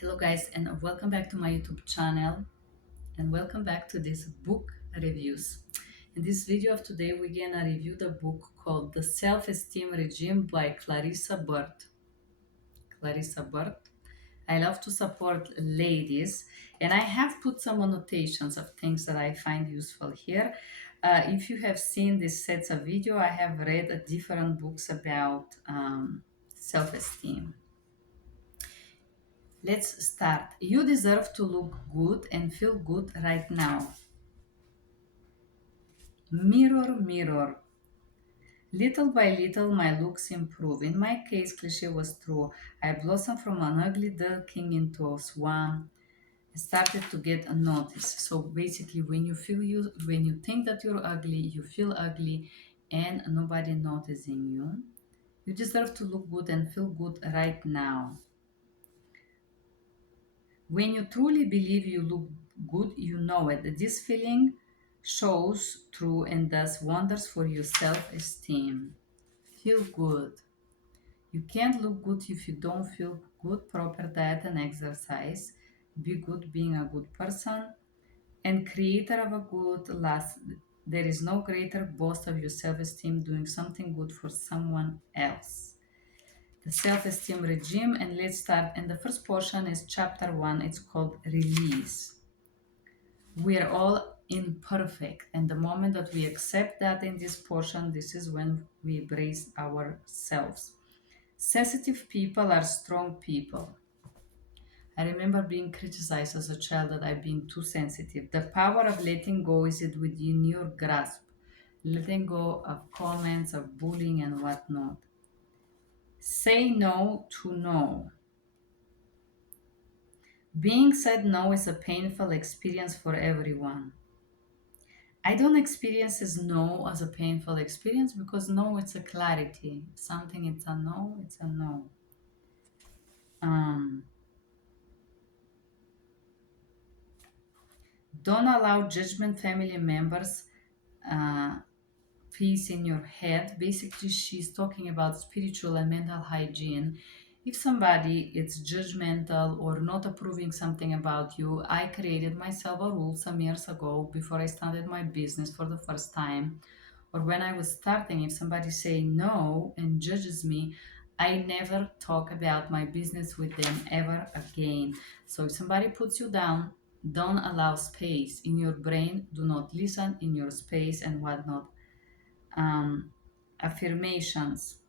Hello guys, and welcome back to my YouTube channel, and welcome back to this book reviews. In this video of today we're gonna review the book called The Self-Esteem Regime by Clarissa Burt. Clarissa Burt. I love to support ladies, and I have put some annotations of things that I find useful here. If you have seen these sets of video, I have read different books about self-esteem. Let's start. You deserve to look good and feel good right now. Mirror, mirror. Little by little, my looks improve. In my case, cliche was true. I blossomed from an ugly duckling into a swan. I started to get a notice. So basically, when you think that you're ugly, you feel ugly, and nobody noticing you. You deserve to look good and feel good right now. When you truly believe you look good, you know it. This feeling shows through and does wonders for your self esteem. Feel good. You can't look good if you don't feel good. Proper diet and exercise. Be good being a good person. And creator of a good last. There is no greater boast of your self esteem doing something good for someone else. The self-esteem regime, and let's start. And the first portion is chapter 1. It's called release. We are all imperfect, and the moment that we accept that in this portion, this is when we embrace ourselves. Sensitive people are strong people. I remember being criticized as a child that I've been too sensitive. The power of letting go is it within your grasp. Letting go of comments, of bullying, and whatnot. Say no to no. Being said no is a painful experience for everyone. I don't experience as no as a painful experience because no, it's a clarity. Something it's a no, it's a no. Um, don't allow judgment family members peace in your head. Basically, she's talking about spiritual and mental hygiene. If somebody is judgmental or not approving something about you, I created myself a rule some years ago before I started my business for the first time, or when I was starting. If somebody say no and judges me, I never talk about my business with them ever again. So if somebody puts you down, don't allow space in your brain. Do not listen in your space and whatnot. um, Affirmations.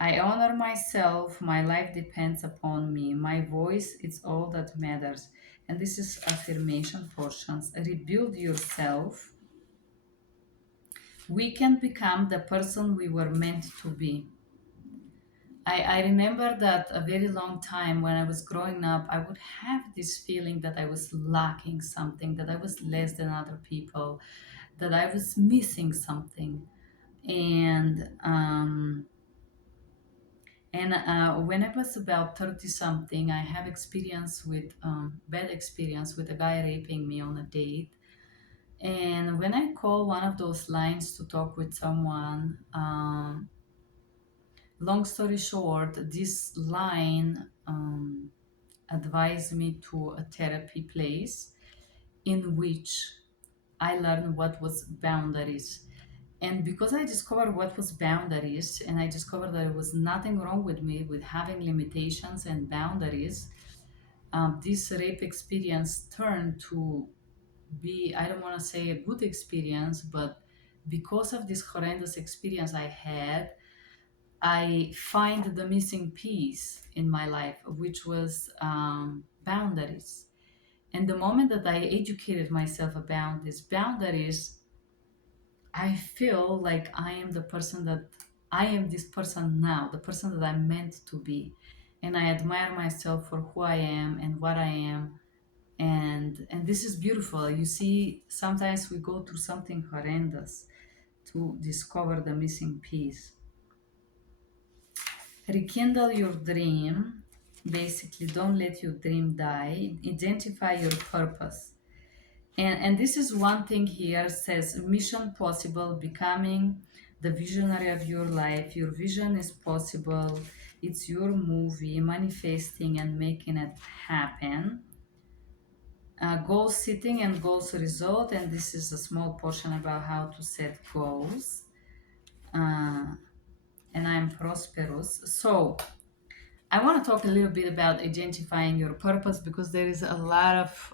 I honor myself. My life depends upon me. My voice is all that matters. And this is affirmation portions. Rebuild yourself. We can become the person we were meant to be. I remember that a very long time when I was growing up, I would have this feeling that I was lacking something, that I was less than other people, that I was missing something. And when I was about 30 something, I have experience with bad experience with a guy raping me on a date. And when I call one of those lines to talk with someone, long story short, this line advised me to a therapy place in which I learned what was boundaries. And because I discovered what was boundaries, and I discovered that there was nothing wrong with me with having limitations and boundaries, this rape experience turned to be, I don't want to say a good experience, but because of this horrendous experience I had, I find the missing piece in my life, which was boundaries. And the moment that I educated myself about these boundaries, I feel like I am the person that I am this person now, the person that I'm meant to be. And I admire myself for who I am and what I am. And this is beautiful. You see, sometimes we go through something horrendous to discover the missing piece. Rekindle your dream. Basically, don't let your dream die. Identify your purpose. And this is one thing here says mission possible, becoming the visionary of your life. Your vision is possible. It's your movie, manifesting and making it happen. Goal setting and goals result, and this is a small portion about how to set goals. Uh, and I'm prosperous. So, I want to talk a little bit about identifying your purpose because there is a lot of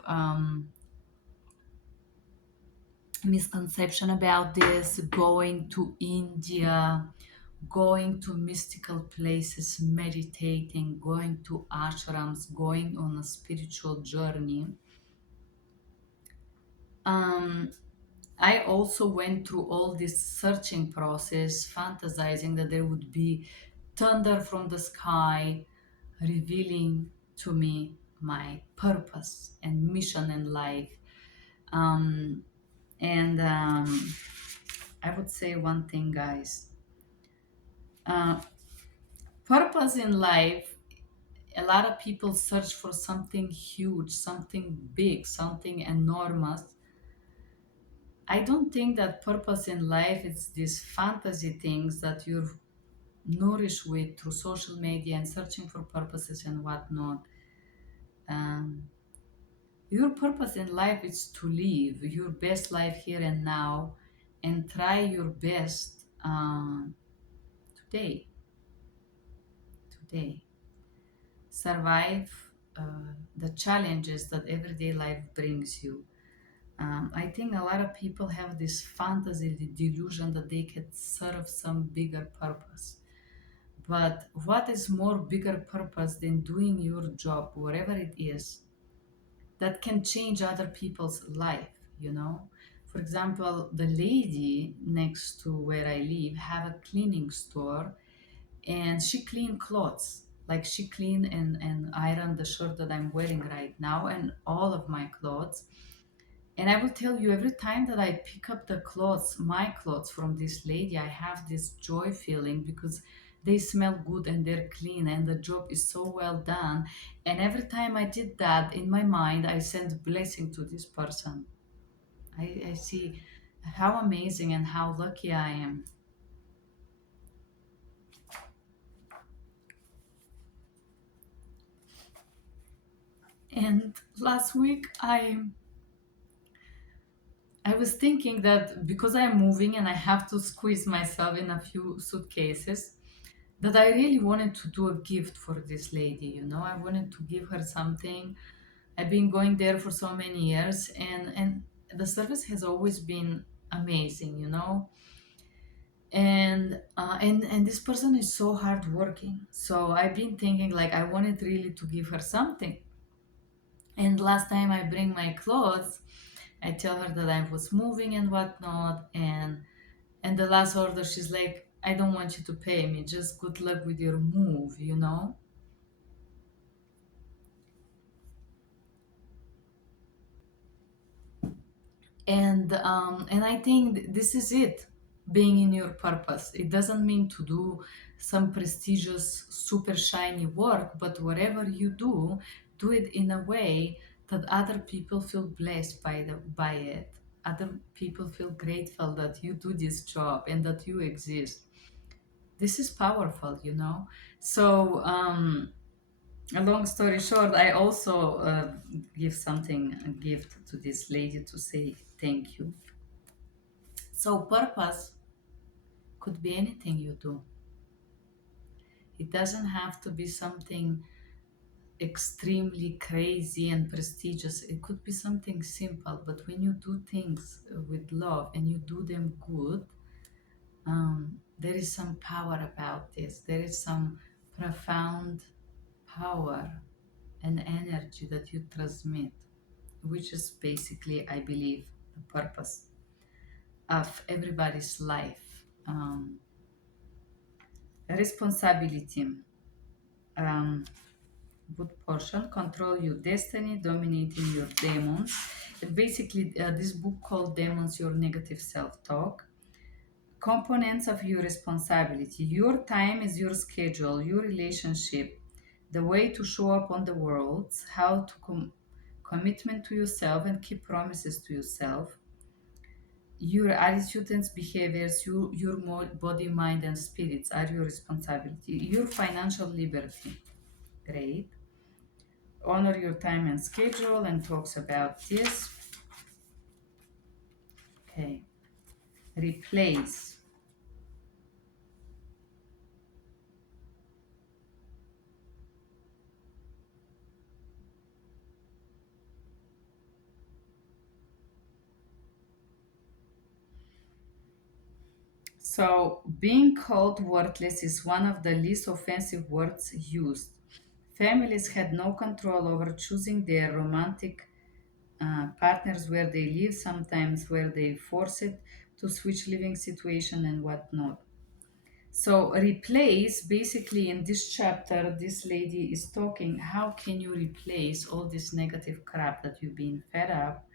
misconception about this. Going to India, going to mystical places, meditating, going to ashrams, going on a spiritual journey. Um, I also went through all this searching process, fantasizing that there would be thunder from the sky, revealing to me my purpose and mission in life. Um, and I would say one thing, guys. Uh, Purpose in life, a lot of people search for something huge, something big, something enormous. I don't think that purpose in life is these fantasy things that you're nourished with through social media and searching for purposes and whatnot. Um, your purpose in life is to live your best life here and now and try your best today. Today. Survive the challenges that everyday life brings you. I think a lot of people have this fantasy, the delusion that they can serve some bigger purpose. But what is more bigger purpose than doing your job, whatever it is, that can change other people's life, you know? For example, the lady next to where I live have a cleaning store and she clean clothes. Like she clean and iron the shirt that I'm wearing right now and all of my clothes. And I will tell you, every time that I pick up the clothes, my clothes from this lady, I have this joy feeling because they smell good and they're clean and the job is so well done. And every time I did that, in my mind, I send blessing to this person. I see how amazing and how lucky I am. And last week, I was thinking that because I'm moving and I have to squeeze myself in a few suitcases, that I really wanted to do a gift for this lady. I wanted to give her something. I've been going there for so many years, and the service has always been amazing. And this person is so hardworking. So I've been thinking like I wanted really to give her something. And last time I bring my clothes, I tell her that I was moving and whatnot, and the last order she's like, I don't want you to pay me, just good luck with your move. And I think this is it, being in your purpose. It doesn't mean to do some prestigious super shiny work, but whatever you do it in a way that other people feel blessed by it. Other people feel grateful that you do this job and that you exist. This is powerful. So a long story short, I also give something a gift to this lady to say thank you. So purpose could be anything you do. It doesn't have to be something extremely crazy and prestigious. It could be something simple, but when you do things with love and you do them good, there is some power about this. There is some profound power and energy that you transmit, which is basically, I believe, the purpose of everybody's life. Responsibility. Um, Good portion. Control your destiny, dominating your demons. And basically, this book called Demons, Your Negative Self-Talk. Components of your responsibility. Your time is your schedule, your relationship, the way to show up on the world, how to commitment to yourself and keep promises to yourself, Your attitude and behaviors, your body, mind, and spirits are your responsibility. Your financial liberty, great. Honor your time and schedule and talks about this. Okay. Replace. So, being called worthless is one of the least offensive words used. Families had no control over choosing their romantic partners where they live, sometimes where they force it to switch living situation and whatnot. So, replace basically in this chapter, this lady is talking how can you replace all this negative crap that you've been fed up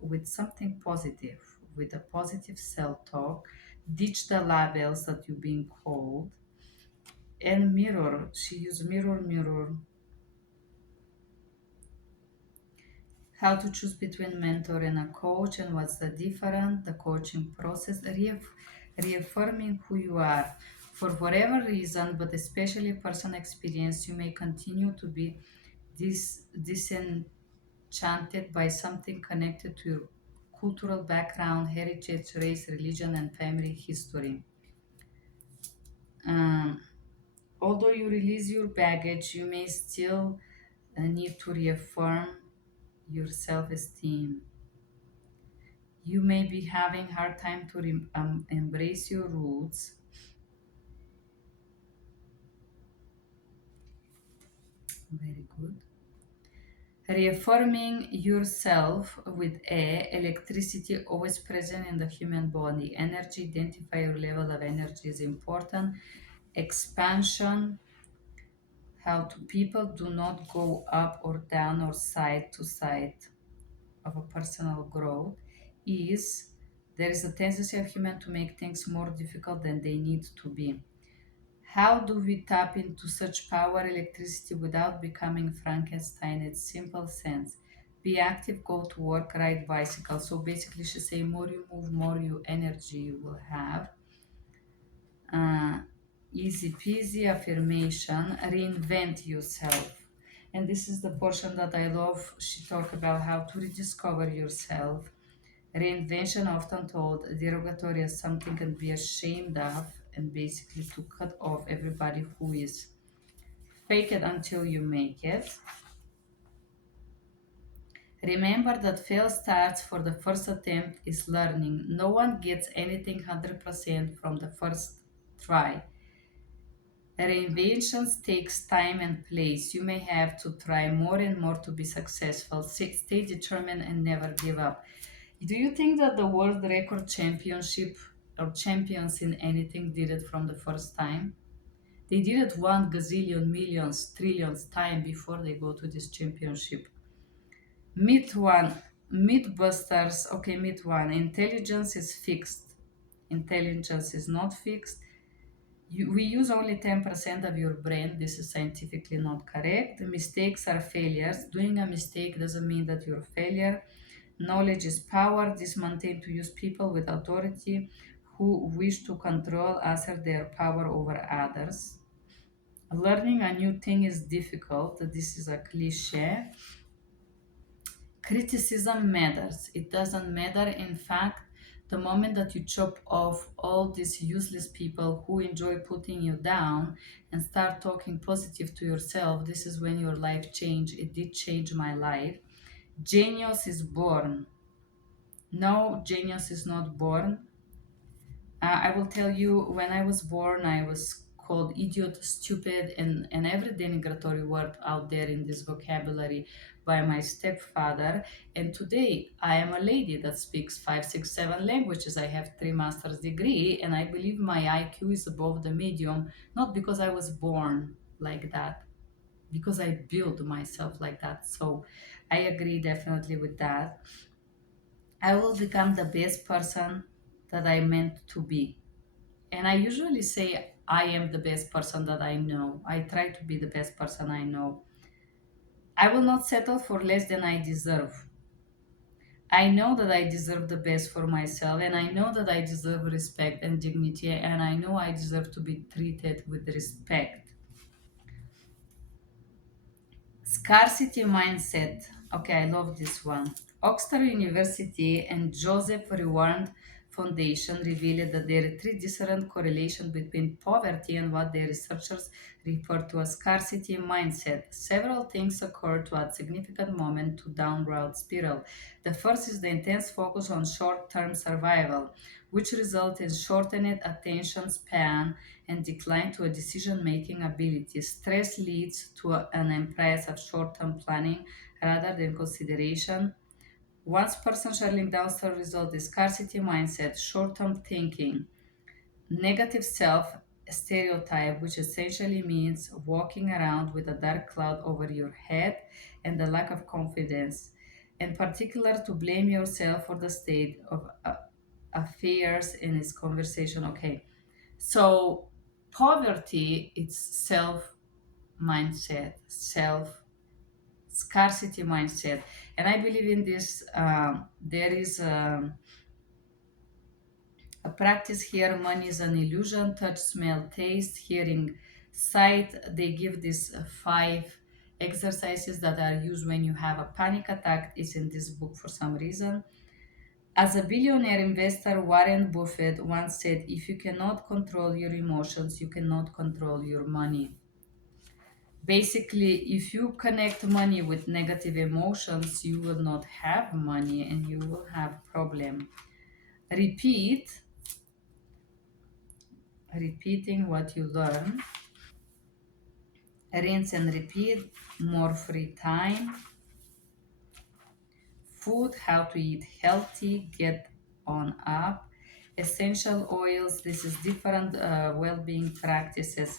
with something positive, with a positive self-talk, ditch the labels that you've been called, and mirror. She used mirror, how to choose between mentor and a coach and what's the difference, the coaching process, reaffirming who you are. For whatever reason, but especially personal experience, you may continue to be disenchanted by something connected to your cultural background, heritage, race, religion, and family history. Um, Although you release your baggage, you may still need to reaffirm your self-esteem. You may be having hard time to embrace your roots. Very good. Reaffirming yourself with electricity always present in the human body. Energy, identify your level of energy is important. Expansion, how to people do not go up or down or side to side of a personal growth is there is a tendency of human to make things more difficult than they need to be. How do we tap into such power electricity without becoming Frankenstein? It's simple sense. Be active, go to work, ride bicycle. So basically she say more you move, more you energy you will have. uh, Easy peasy affirmation, reinvent yourself. And this is the portion that I love. She talked about how to rediscover yourself. Reinvention, often told derogatory as something can be ashamed of, and basically to cut off everybody who is fake it until you make it. Remember that fail starts for the first attempt is learning. No one gets anything 100% from the first try. Reinventions takes time and place. You may have to try more and more to be successful. Stay determined and never give up. Do you think that the world record championship or champions in anything did it from the first time? They did it one gazillion, millions, trillions time before they go to this championship. Myth one, Mythbusters. Okay, myth one. Intelligence is fixed. Intelligence is not fixed. We use only 10% of your brain. This is scientifically not correct. Mistakes are failures. Doing a mistake doesn't mean that you're a failure. Knowledge is power. This maintained to use people with authority who wish to control, assert their power over others. Learning a new thing is difficult. This is a cliche. Criticism matters. It doesn't matter. In fact, the moment that you chop off all these useless people who enjoy putting you down and start talking positive to yourself, this is when your life change. It did change my life. Genius is born. No, genius is not born. I will tell you, when I was born, I was called idiot, stupid, and every denigratory word out there in this vocabulary by my stepfather. And today, I am a lady that speaks five, six, seven languages. I have three master's degree, and I believe my IQ is above the medium, not because I was born like that, because I built myself like that. So I agree definitely with that. I will become the best person that I meant to be. And I usually say, I am the best person that I know. I try to be the best person I know. I will not settle for less than I deserve. I know that I deserve the best for myself, and I know that I deserve respect and dignity, and I know I deserve to be treated with respect. Scarcity mindset. Okay, I love this one. Oxford University and Joseph Reward Foundation revealed that there are three different correlations between poverty and what their researchers refer to as scarcity mindset. Several things occur to add significant moment to downward spiral. The first is the intense focus on short-term survival, which results in shortened attention span and decline to a decision-making ability. Stress leads to an emphasis of short-term planning rather than consideration. Once person sharing downstream result is scarcity mindset, short-term thinking, negative self stereotype, which essentially means walking around with a dark cloud over your head and the lack of confidence, in particular to blame yourself for the state of affairs in this conversation. Okay, so poverty, it's self mindset, self scarcity mindset, and I believe in this. There is a practice here. Money is an illusion. Touch, smell, taste, hearing, sight. They give these five exercises that are used when you have a panic attack. It's in this book for some reason. As a billionaire investor, Warren Buffett once said, if you cannot control your emotions, you cannot control your money. Basically, if you connect money with negative emotions, you will not have money and you will have problem. Repeat, repeating what you learn. Rinse and repeat, more free time. Food, how to eat healthy, get on up. Essential oils, this is different well-being practices.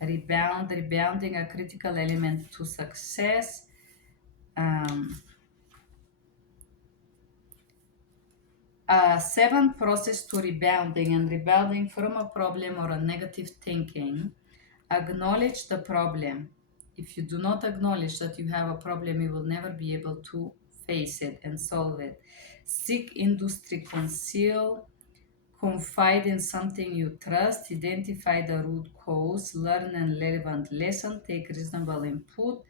Rebounding a critical element to success. Um, Seven process to rebounding and rebounding from a problem or a negative thinking. Acknowledge the problem. If you do not acknowledge that you have a problem, you will never be able to face it and solve it. Seek industry, conceal, confide in something you trust, identify the root cause, learn and relevant lesson, take reasonable input.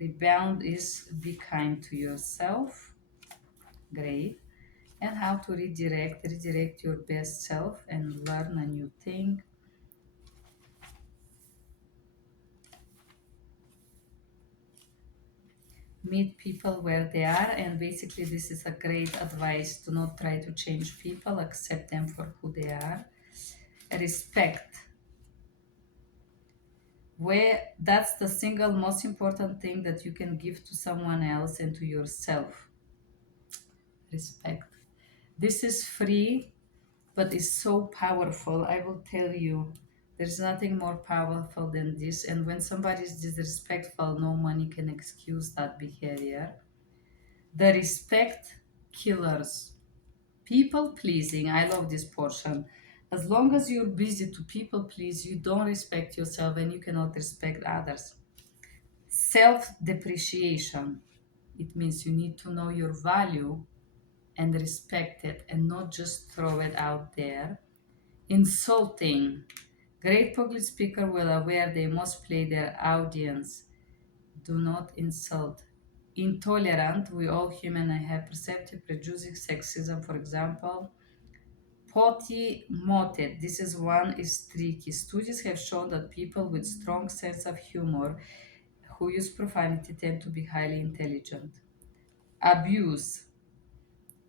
Rebound is be kind to yourself. Great. And how to redirect your best self and learn a new thing. Meet people where they are, and basically this is a great advice. Do not try to change people, accept them for who they are. Respect, where that's the single most important thing that you can give to someone else and to yourself. Respect, this is free but it's so powerful. I will tell you, there's nothing more powerful than this. And when somebody is disrespectful, no money can excuse that behavior. The respect killers. People pleasing. I love this portion. As long as you're busy to people please, you don't respect yourself and you cannot respect others. Self depreciation. It means you need to know your value and respect it and not just throw it out there. Insulting. Great public speaker will aware they must play their audience. Do not insult. Intolerant. We all human and have perceptive prejudice, sexism, for example. Potty moted. This is one is tricky. Studies have shown that people with strong sense of humor who use profanity tend to be highly intelligent. Abuse.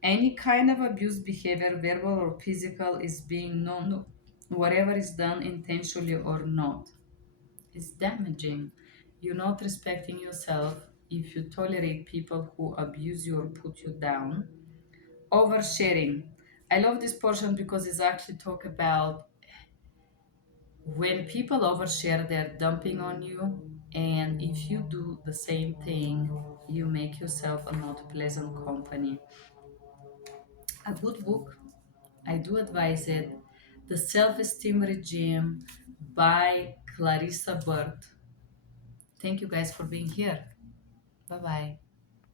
Any kind of abuse behavior, verbal or physical, is being known. Whatever is done intentionally or not is damaging. You're not respecting yourself if you tolerate people who abuse you or put you down. Oversharing. I love this portion because it's actually talk about when people overshare, they're dumping on you. And if you do the same thing, you make yourself a not pleasant company. A good book, I do advise it. The Self-Esteem Regime by Clarissa Burt. Thank you guys for being here. Bye bye.